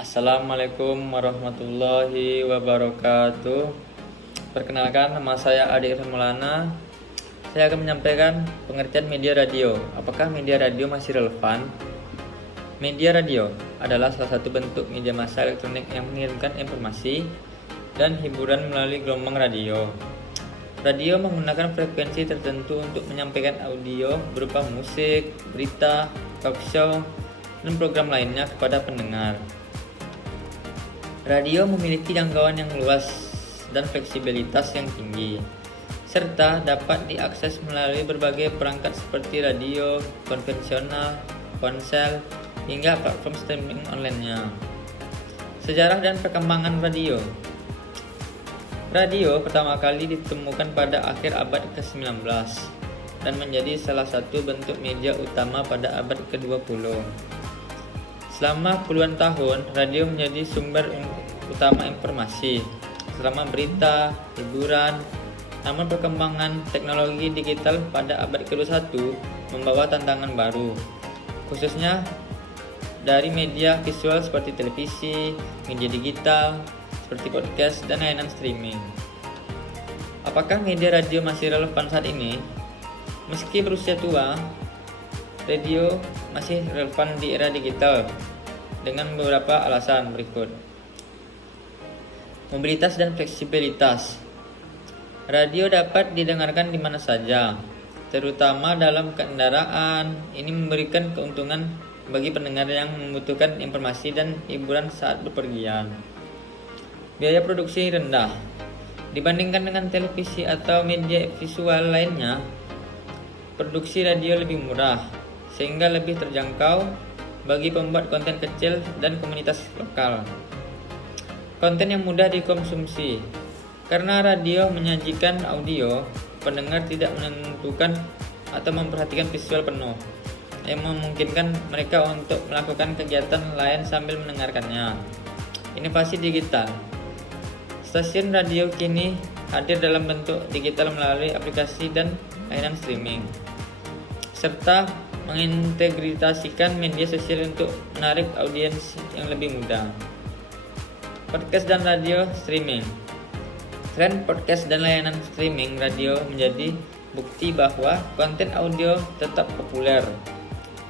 Assalamualaikum warahmatullahi wabarakatuh. Perkenalkan, nama saya Adi Irfan Maulana. Saya akan menyampaikan pengertian media radio. Apakah media radio masih relevan? Media radio adalah salah satu bentuk media massa elektronik yang mengirimkan informasi dan hiburan melalui gelombang radio. Radio menggunakan frekuensi tertentu untuk menyampaikan audio berupa musik, berita, talk show, dan program lainnya kepada pendengar. Radio memiliki jangkauan yang luas dan fleksibilitas yang tinggi, serta dapat diakses melalui berbagai perangkat seperti radio konvensional, ponsel, hingga platform streaming online-nya. Sejarah dan perkembangan radio. Radio pertama kali ditemukan pada akhir abad ke-19 dan menjadi salah satu bentuk media utama pada abad ke-20. Selama puluhan tahun, radio menjadi sumber utama informasi, selama berita, hiburan. Namun perkembangan teknologi digital pada abad ke-21 membawa tantangan baru, khususnya dari media visual seperti televisi, media digital, seperti podcast, dan layanan streaming. Apakah media radio masih relevan saat ini? Meski berusia tua, radio masih relevan di era digital dengan beberapa alasan berikut. Mobilitas dan fleksibilitas. Radio dapat didengarkan di mana saja, terutama dalam kendaraan. Ini memberikan keuntungan bagi pendengar yang membutuhkan informasi dan hiburan saat bepergian. Biaya produksi rendah. Dibandingkan dengan televisi atau media visual lainnya, produksi radio lebih murah, sehingga lebih terjangkau bagi pembuat konten kecil dan komunitas lokal. Konten yang mudah dikonsumsi. Karena radio menyajikan audio, pendengar tidak menentukan atau memperhatikan visual penuh, yang memungkinkan mereka untuk melakukan kegiatan lain sambil mendengarkannya. Inovasi digital. Stasiun radio kini hadir dalam bentuk digital melalui aplikasi dan layanan streaming, serta mengintegrasikan media sosial untuk menarik audiens yang lebih mudah. Podcast dan radio streaming. Tren podcast dan layanan streaming radio menjadi bukti bahwa konten audio tetap populer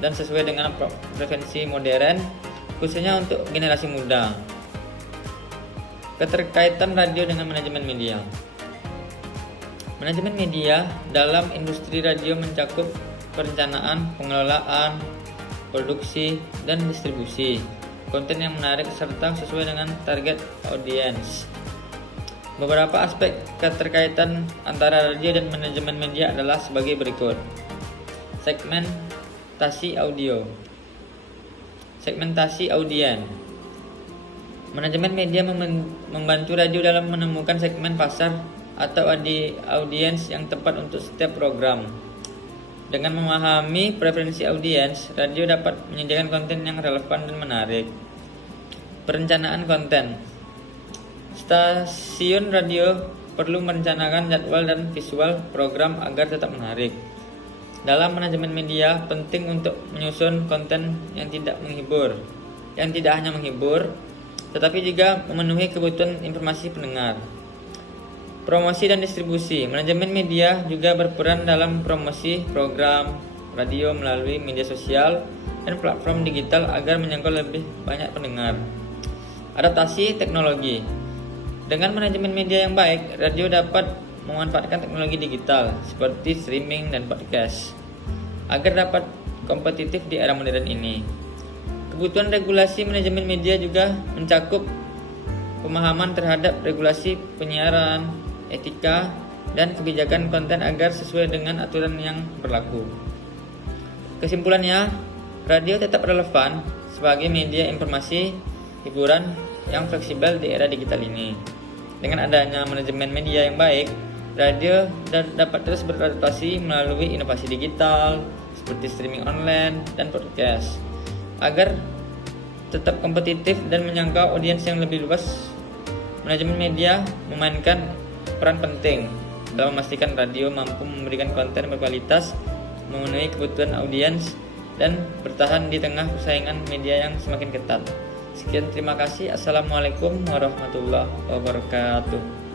dan sesuai dengan preferensi modern, khususnya untuk generasi muda. Keterkaitan radio dengan manajemen media. Manajemen media dalam industri radio mencakup perencanaan, pengelolaan, produksi, dan distribusi konten yang menarik serta sesuai dengan target audiens. Beberapa aspek keterkaitan antara radio dan manajemen media adalah sebagai berikut. Segmentasi audio. Segmentasi audien. Manajemen media membantu radio dalam menemukan segmen pasar atau audiens yang tepat untuk setiap program. Dengan memahami preferensi audiens, radio dapat menyediakan konten yang relevan dan menarik. Perencanaan konten. Stasiun radio perlu merencanakan jadwal dan visual program agar tetap menarik. Dalam manajemen media, penting untuk menyusun konten yang tidak hanya menghibur, tetapi juga memenuhi kebutuhan informasi pendengar. Promosi dan distribusi. Manajemen media juga berperan dalam promosi program radio melalui media sosial dan platform digital agar menjangkau lebih banyak pendengar. Adaptasi teknologi. Dengan manajemen media yang baik, radio dapat memanfaatkan teknologi digital seperti streaming dan podcast agar dapat kompetitif di era modern ini. Kebutuhan regulasi manajemen media juga mencakup pemahaman terhadap regulasi penyiaran, etika, dan kebijakan konten agar sesuai dengan aturan yang berlaku. Kesimpulannya, radio tetap relevan sebagai media informasi hiburan yang fleksibel di era digital ini. Dengan adanya manajemen media yang baik, radio dapat terus beradaptasi melalui inovasi digital seperti streaming online dan podcast agar tetap kompetitif dan menjangkau audiens yang lebih luas. Manajemen media memainkan peran penting dalam memastikan radio mampu memberikan konten berkualitas, memenuhi kebutuhan audiens, dan bertahan di tengah persaingan media yang semakin ketat. Sekian, terima kasih. Assalamualaikum warahmatullahi wabarakatuh.